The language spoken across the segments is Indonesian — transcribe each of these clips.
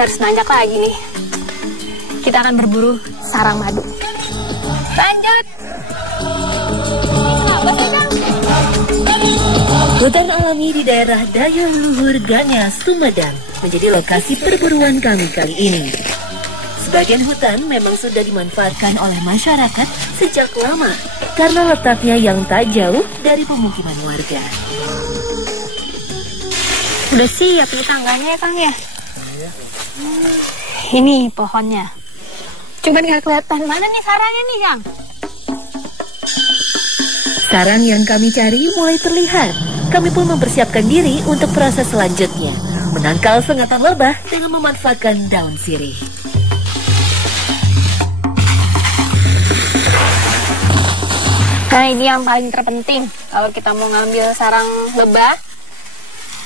harus nanjak lagi nih. Kita akan berburu sarang madu. Lanjut. Apa sih, Kang? Hutan alami di daerah Daya Luhur Ganyas, Sumedang menjadi lokasi perburuan kami kali ini. Sebagian hutan memang sudah dimanfaatkan oleh masyarakat sejak lama karena letaknya yang tak jauh dari pemukiman warga. Udah siap nih tangganya ya, Kang ya? Ini pohonnya. Cuman nggak kelihatan. Mana nih sarangnya nih, Kang? Sarang yang kami cari mulai terlihat. Kami pun mempersiapkan diri untuk proses selanjutnya, menangkal sengatan lebah dengan memanfaatkan daun sirih. Nah, ini yang paling terpenting kalau kita mau ngambil sarang lebah,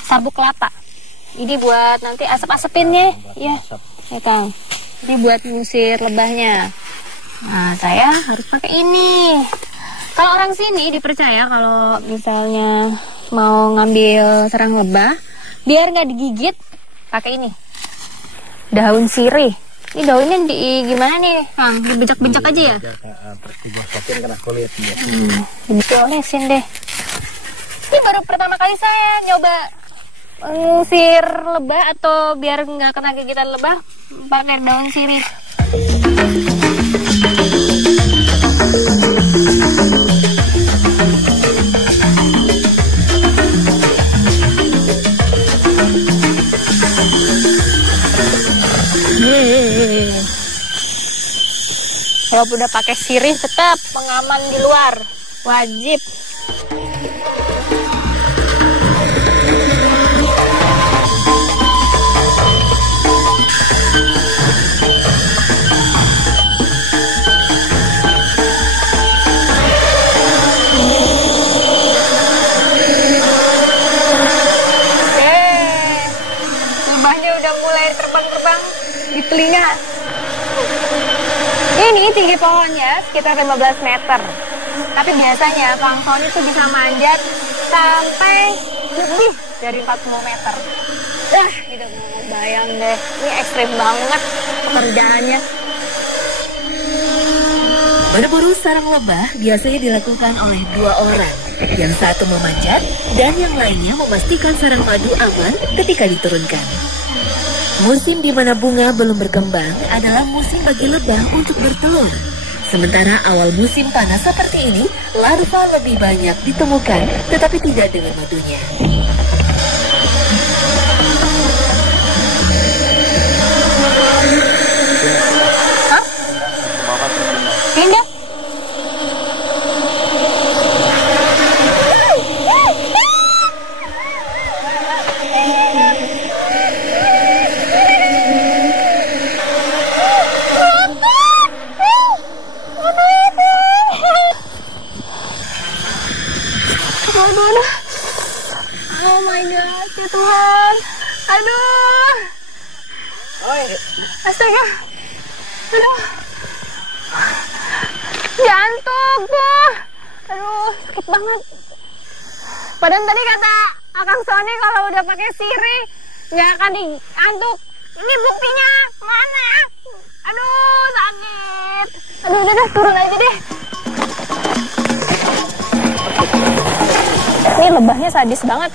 sabuk kelapa. Ini buat nanti asap-asepinnya, ya, ya Kang. Ini buat ngusir lebahnya. Nah, saya harus pakai ini. Kalau orang sini dipercaya kalau misalnya mau ngambil sarang lebah, biar nggak digigit, pakai ini. Daun sirih. Ini daunnya gimana nih, Kang? Dibejak-bejak aja ya? Digosokin kena kulit. Diolesin deh. Ini baru pertama kali saya nyoba ngusir lebah atau biar nggak kena gigitan lebah, pakai daun sirih. Kalau udah pakai sirih tetap pengaman di luar, wajib. Lebahnya udah mulai terbang-terbang di telinga. Ini tinggi pohonnya sekitar 15 meter. Tapi biasanya Kangson itu bisa manjat sampai lebih dari 40 meter. Tidak mau bayang deh. Ini ekstrim banget pekerjaannya. Berburu sarang lebah biasanya dilakukan oleh 2 orang. Yang satu memanjat dan yang lainnya memastikan sarang madu aman ketika diturunkan. Musim di mana bunga belum berkembang adalah musim bagi lebah untuk bertelur. Sementara awal musim panas seperti ini, larva lebih banyak ditemukan, tetapi tidak dengan madunya. Hah? Pindah? Oh my god, ya Tuhan. Aduh. Astaga. Aduh. Jantungku. Aduh, sakit banget. Padahal tadi kata Akang Sony kalau udah pakai sirih nggak akan diantuk. Ini buktinya mana? Aduh, sakit. Aduh, udah turun aja deh. Ini lebahnya sadis banget.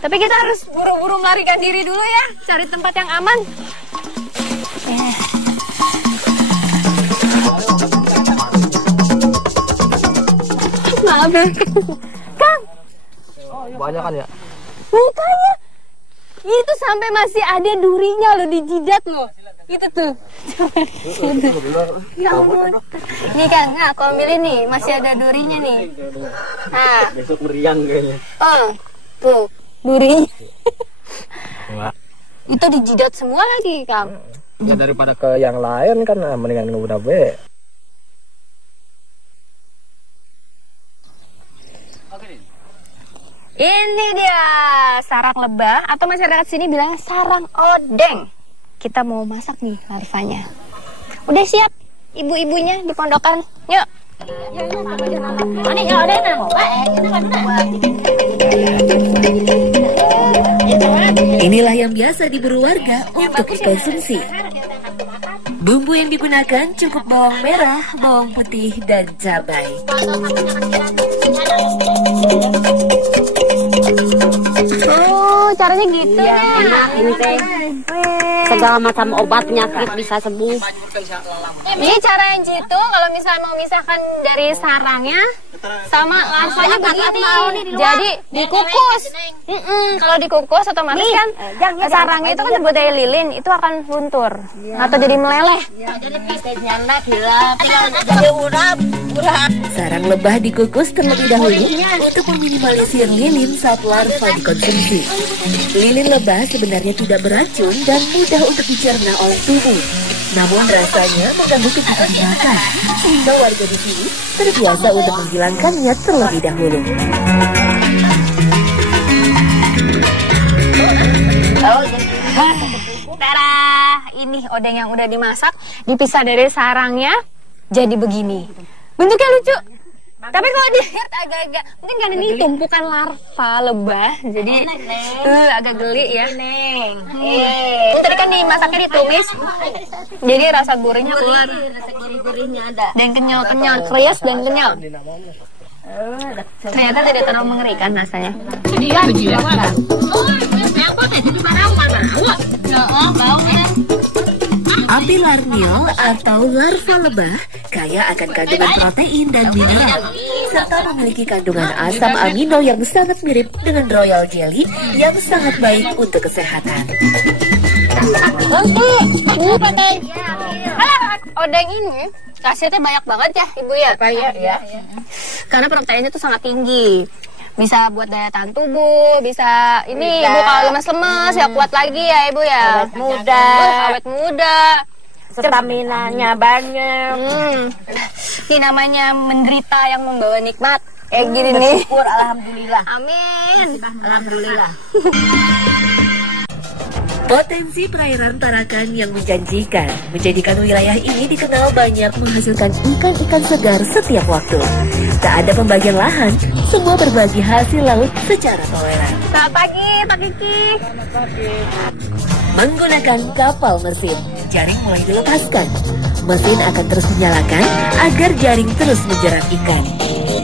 Tapi kita harus buru-buru melarikan diri dulu ya. Cari tempat yang aman. Maaf ya. Kang. Banyak kan ya? Mukanya. Itu sampai masih ada durinya loh di jidat loh. Itu tuh. Ya ampun. Nih Kang, nah aku ambilin nih. Masih ada durinya nih. Nah. Besok meriang kayaknya. Oh, tuh. Durinya. Enggak. Itu di jidat semua lagi, Kang. Ya daripada ke yang lain kan mendingan udah be. Ini dia sarang lebah atau masyarakat sini bilang sarang odeng. Kita mau masak nih larvanya. Udah siap ibu-ibunya di pondokan. Yuk. Inilah yang biasa diburu warga untuk dikonsumsi. Bumbu yang digunakan cukup bawang merah, bawang putih, dan cabai. Oh, caranya gitu ya. Enak ini teh. Segala macam obat penyakit bisa sembuh. Ini cara yang gitu kalau misalnya mau misahkan dari sarangnya sama larvanya begini. Jadi dikukus. Kalau dikukus otomatis kan sarangnya itu kan terbuat dari lilin, itu akan luntur atau jadi meleleh. Sarang lebah dikukus terlebih dahulu untuk meminimalisir lilin saat larva dikonsumsi. Lilin lebah sebenarnya tidak beracun dan mudah untuk dicerna oleh tubuh. Namun rasanya mengganggu ketika dimakan, sehingga warga di sini terbiasa untuk menghilangkannya terlebih dahulu. Tara, ini odeng yang udah dimasak, dipisah dari sarangnya, jadi begini. Bentuknya lucu. Tapi kalau dilihat agak-agak, mungkin karena ini tumpukan larva lebah, jadi agak geli ya. Tadi kan dimasaknya ditumis, jadi rasa gurihnya keluar. Dan kenyal-kenyal, krias dan kenyal. Ternyata tidak terlalu mengerikan rasanya. Api larnil atau larva lebah kaya akan kandungan protein dan mineral, serta memiliki kandungan asam amino yang sangat mirip dengan royal jelly yang sangat baik untuk kesehatan. Odeng ini khasiatnya banyak banget ya, Ibu ya? Banyak ya. Karena proteinnya tuh sangat tinggi. Bisa buat daya tahan tubuh, bisa ini Ibu kalau lemes-lemes ya kuat lagi ya Ibu ya. Awet muda. Stamina-nya banyak. Ini namanya menderita yang membawa nikmat. Kayak gini nih. Syukur, alhamdulillah. Amin. Alhamdulillah. Potensi perairan Tarakan yang menjanjikan menjadikan wilayah ini dikenal banyak menghasilkan ikan-ikan segar setiap waktu. Tak ada pembagian lahan, semua berbagi hasil laut secara toleran. Selamat pagi, Pak Kiki. Menggunakan kapal mesin, jaring mulai dilepaskan. Mesin akan terus dinyalakan agar jaring terus menjerat ikan.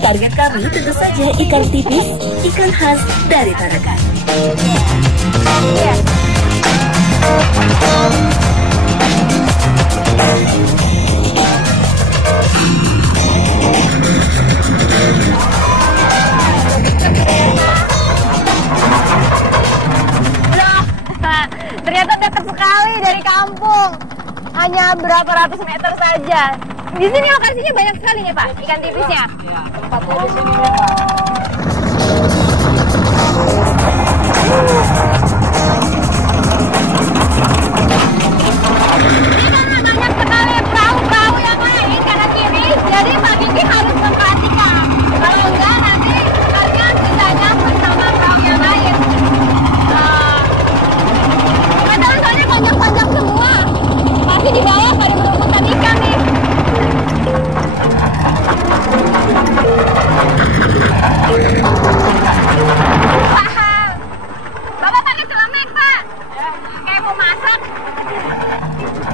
Target kami tentu saja ikan tipis, ikan khas dari Tarakan. Ternyata dekat sekali dari kampung. Hanya berapa ratus meter saja. Di sini lokasinya banyak sekali nih Pak, ikan tipisnya. Tempatnya di sini Banyak sekali perahu-perahu yang main kanan kiri. Jadi Pak Kiki harus memperhatikan. Kalau enggak nanti ikannya bisa nyangkut sama perahu yang lain. Soalnya panjang-panjang semua. Pasti di bawah pada berebutan ikan nih. Paham. Bapak pakai celemek, Pak. Kayak mau masak.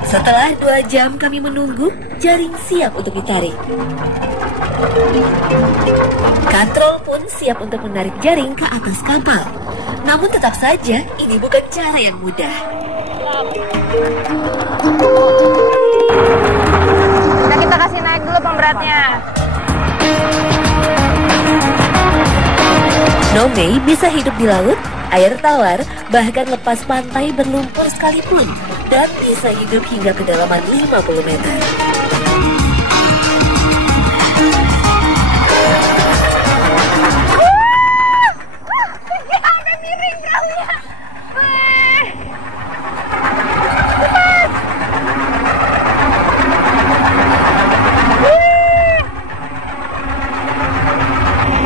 Setelah 2 jam kami menunggu, jaring siap untuk ditarik. Katrol pun siap untuk menarik jaring ke atas kapal. Namun tetap saja, ini bukan cara yang mudah. Nah, kita kasih naik dulu pemberatnya. Nomei bisa hidup di laut, air tawar, bahkan lepas pantai berlumpur sekalipun, dan bisa hidup hingga kedalaman 50 meter. Sampai miring perahunya.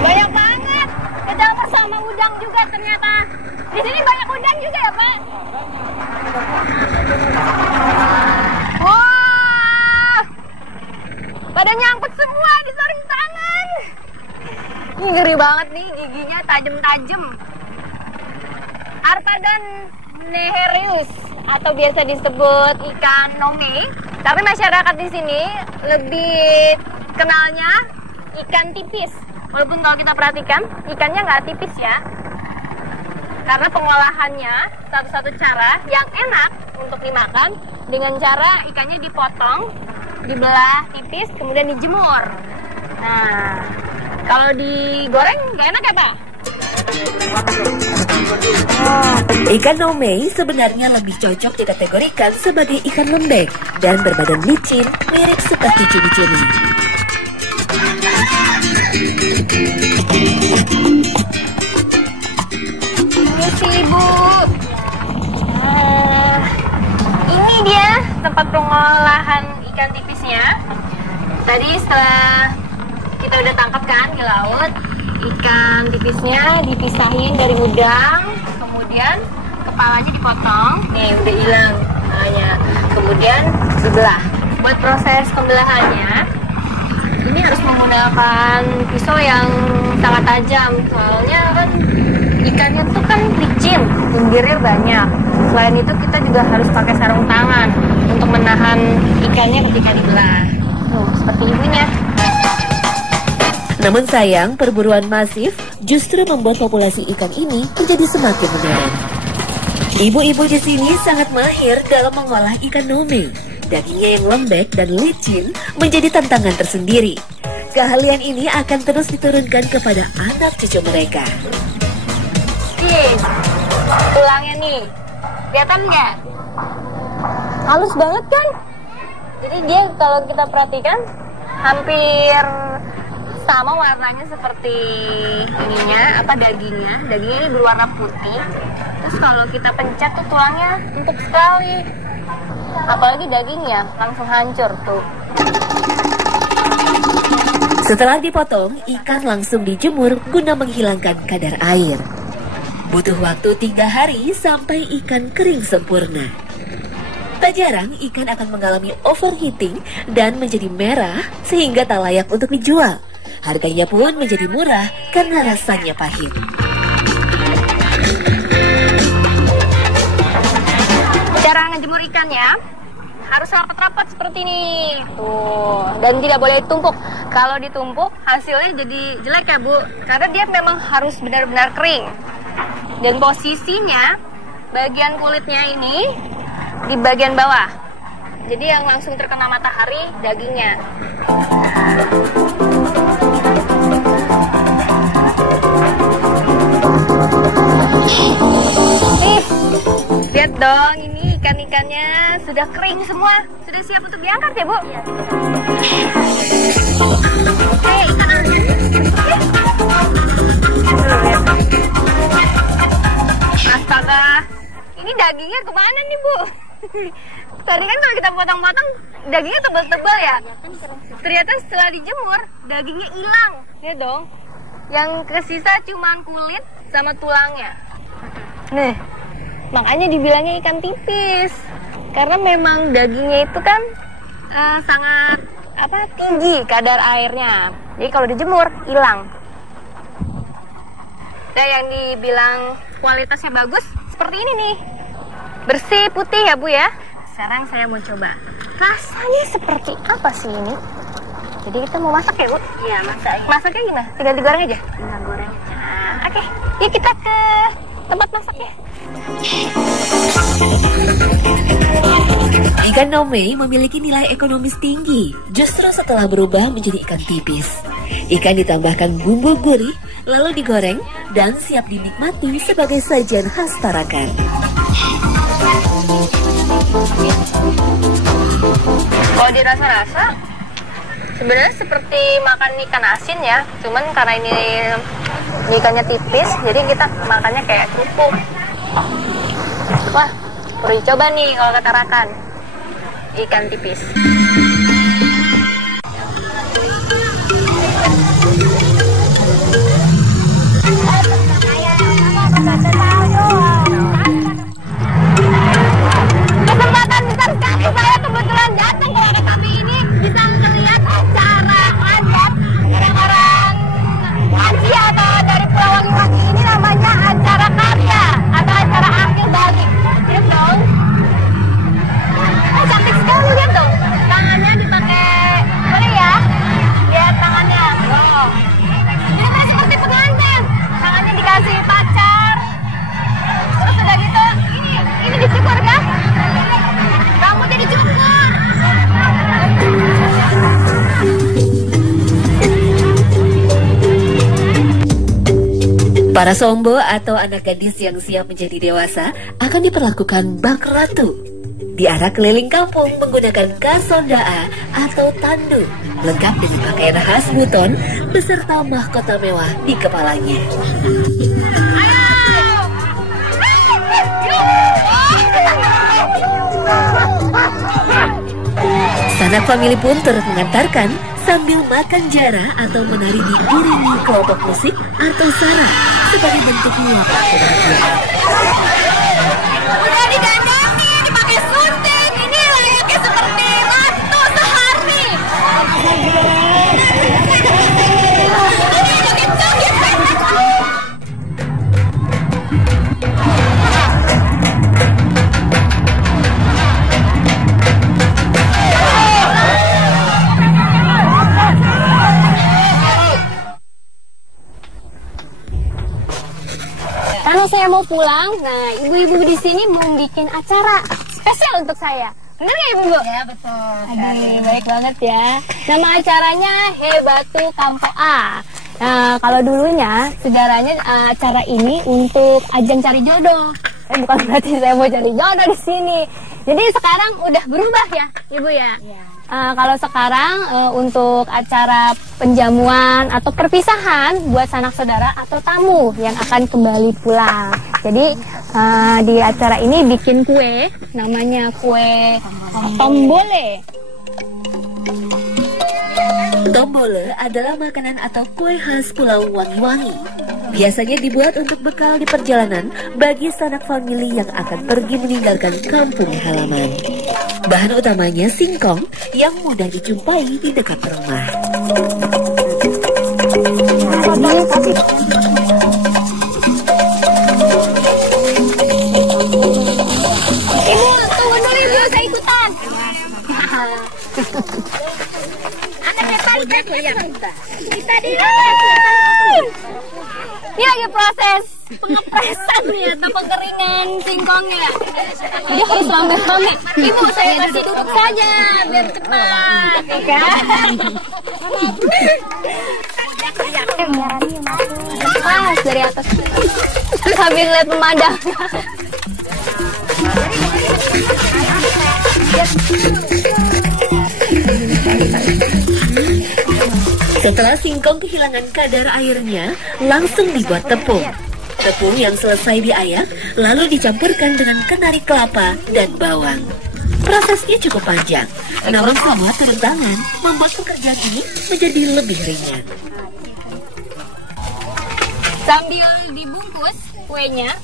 Banyak banget. Kecampur sama udang juga ternyata. Di sini banyak udang juga ya, Pak? Wah, pada nyangkut semua di sarung tangan. Ini ngeri banget nih, giginya tajam-tajam. Harta dan Neherius atau biasa disebut ikan nome. Tapi masyarakat di sini lebih kenalnya ikan tipis. Walaupun kalau kita perhatikan ikannya nggak tipis ya. Karena pengolahannya satu-satu cara yang enak untuk dimakan dengan cara ikannya dipotong, dibelah tipis, kemudian dijemur. Nah, kalau digoreng nggak enak ya Pak? Ikan nome sebenarnya lebih cocok dikategorikan sebagai ikan lembek dan berbadan licin mirip seperti cumi-cumi. Ini sih Ibu. Ini dia tempat pengolahan ikan tipisnya. Tadi setelah kita udah tangkap kan di laut, ikan tipisnya dipisahin dari udang, kemudian kepalanya dipotong. Nih udah hilang kepalanya. Kemudian dibelah. Buat proses pembelahannya, ini harus menggunakan pisau yang sangat tajam. Soalnya kan ikannya tuh kan licin, bumbirnya banyak. Selain itu kita juga harus pakai sarung tangan untuk menahan ikannya ketika dibelah. Seperti ibunya. Namun sayang, perburuan masif justru membuat populasi ikan ini menjadi semakin menurun. Ibu-ibu di sini sangat mahir dalam mengolah ikan nome. Dagingnya yang lembek dan licin menjadi tantangan tersendiri. Keahlian ini akan terus diturunkan kepada anak cucu mereka. Nih, tulangnya nih. Kelihatan nggak? Halus banget kan? Jadi dia kalau kita perhatikan hampir sama warnanya seperti ininya, dagingnya. Dagingnya ini berwarna putih. Terus kalau kita pencet tuh tulangnya empuk sekali. Apalagi dagingnya langsung hancur tuh. Setelah dipotong, ikan langsung dijemur guna menghilangkan kadar air. Butuh waktu 3 hari sampai ikan kering sempurna. Tak jarang ikan akan mengalami overheating dan menjadi merah sehingga tak layak untuk dijual. Harganya pun menjadi murah karena rasanya pahit. Cara ngejemur ikannya harus rapat-rapat seperti ini. Tuh, dan tidak boleh ditumpuk. Kalau ditumpuk hasilnya jadi jelek ya Bu. Karena dia memang harus benar-benar kering. Dan posisinya bagian kulitnya ini di bagian bawah. Jadi yang langsung terkena matahari dagingnya. Nih, lihat dong, ini ikan-ikannya sudah kering semua. Sudah siap untuk diangkat ya Bu? Iya. Kayak ikan asin. Astaga, ini dagingnya kemana nih Bu? Tadi kan kalau kita potong-potong dagingnya tebal-tebal ya. Ternyata setelah dijemur dagingnya hilang. Lihat dong, yang kesisa cuman kulit sama tulangnya. Nih, makanya dibilangnya ikan tipis. Karena memang dagingnya itu kan sangat tinggi kadar airnya. Jadi kalau dijemur hilang. Dan yang dibilang kualitasnya bagus seperti ini nih. Bersih, putih ya Bu ya. Sekarang saya mau coba. Rasanya seperti apa sih ini? Jadi kita mau masak ya Bu? Iya, masak. Masaknya gimana? Tinggal digoreng aja? Tinggal goreng aja. Oke, yuk kita ke tempat masaknya. Ikan nome memiliki nilai ekonomis tinggi justru setelah berubah menjadi ikan tipis. Ikan ditambahkan bumbu gurih, lalu digoreng dan siap dinikmati sebagai sajian khas Tarakan. Kalau dirasa-rasa sebenarnya seperti makan ikan asin ya, cuman karena ini ikannya tipis, jadi kita makannya kayak kerupuk. Wah, perlu dicoba nih kalau ke Tarakan, ikan tipis. Kesempatan besar sekali saya kebetulan datang ke waduk kami ini bisa melihat acara adat orang-orang Asia atau dari Pulau Wangi-Wangi. Ini namanya acara karya atau acara akil balik. Para sombo atau anak gadis yang siap menjadi dewasa akan diperlakukan bak ratu. Diarak keliling kampung menggunakan kasondaa atau tandu, lengkap dengan pakaian khas Buton beserta mahkota mewah di kepalanya. Sanak famili pun turut mengantarkan sambil makan jara atau menari diiringi kelompok musik atau sara sebagai bentuk luapan kebahagiaan. Udah digandani, dipakai suntik, ini layaknya seperti ratu sehari. Karena saya mau pulang, nah ibu-ibu di sini mau bikin acara spesial untuk saya. Bener nggak ibu? Ya betul. Aduh, baik banget ya. Nama acaranya Hebatu Kampoa. Nah kalau dulunya sejarahnya acara ini untuk ajang cari jodoh. Bukan berarti saya mau cari jodoh di sini. Jadi sekarang udah berubah ya ibu ya. Kalau sekarang untuk acara penjamuan atau perpisahan buat sanak saudara atau tamu yang akan kembali pulang. Jadi di acara ini bikin kue, namanya kue tombole. Tombole adalah makanan atau kue khas Pulau Wangi-Wangi. Biasanya dibuat untuk bekal di perjalanan bagi sanak famili yang akan pergi meninggalkan kampung halaman. Bahan utamanya singkong yang mudah dijumpai di dekat rumah. Ibu, tunggu dulu ibu, saya ikutan. Kita di ini lagi proses pengepresan nih atau pengeringan singkongnya. Jadi harus lama-lama. Ibu, saya kasih duduk saja biar cepat, ya kan? Pas dari atas sambil lihat pemandangan. Setelah singkong kehilangan kadar airnya, langsung dibuat tepung. Tepung yang selesai diayak, lalu dicampurkan dengan kenari kelapa dan bawang. Prosesnya cukup panjang, namun semua turun tangan membuat pekerjaan ini menjadi lebih ringan. Sambil dibungkus kuenya,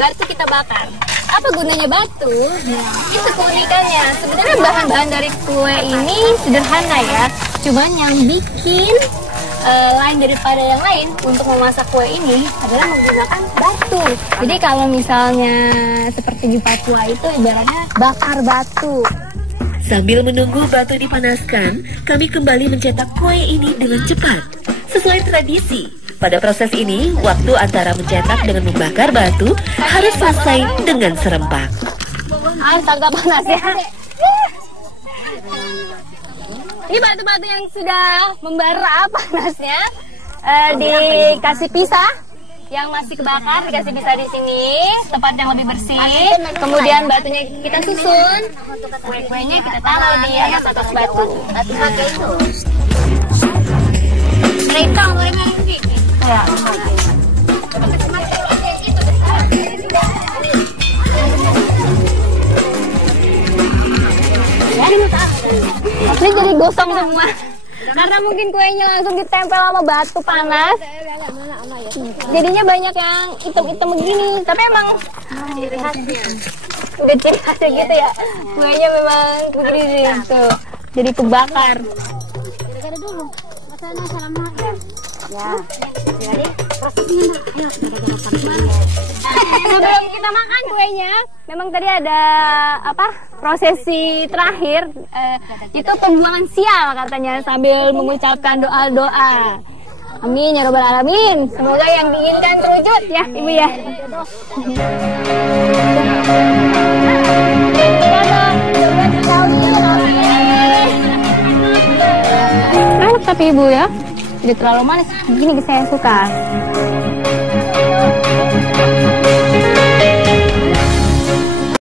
batu kita bakar. Apa gunanya batu? Itu keunikannya. Sebenarnya bahan-bahan dari kue ini sederhana ya. Cuman yang bikin lain daripada yang lain untuk memasak kue ini adalah menggunakan batu. Jadi kalau misalnya seperti di Papua itu ibaratnya bakar batu. Sambil menunggu batu dipanaskan, kami kembali mencetak kue ini dengan cepat. Sesuai tradisi, pada proses ini, waktu antara mencetak dengan membakar batu harus selesai dengan serempak. Astaga panas ya. Ini batu-batu yang sudah membara panasnya dikasih pisah, yang masih kebakar dikasih pisah di sini, tempat yang lebih bersih. Kemudian batunya kita susun, kue-kuenya kita taruh di atas batu. Rentang gorengan nanti. Ya. Ini jadi gosong semua karena mungkin kuenya langsung ditempel sama batu panas, jadinya banyak yang hitam-hitam begini. Tapi emang udah ciri khasnya gitu ya, kuenya memang begini tuh, jadi kebakar. Sebelum kita makan kuenya, memang tadi ada prosesi terakhir, itu pembuangan sial katanya sambil mengucapkan doa-doa. Amin ya robbal alamin. Semoga yang diinginkan terwujud ya ibu ya. Enak tapi ibu ya, tidak terlalu manis. Begini saya suka.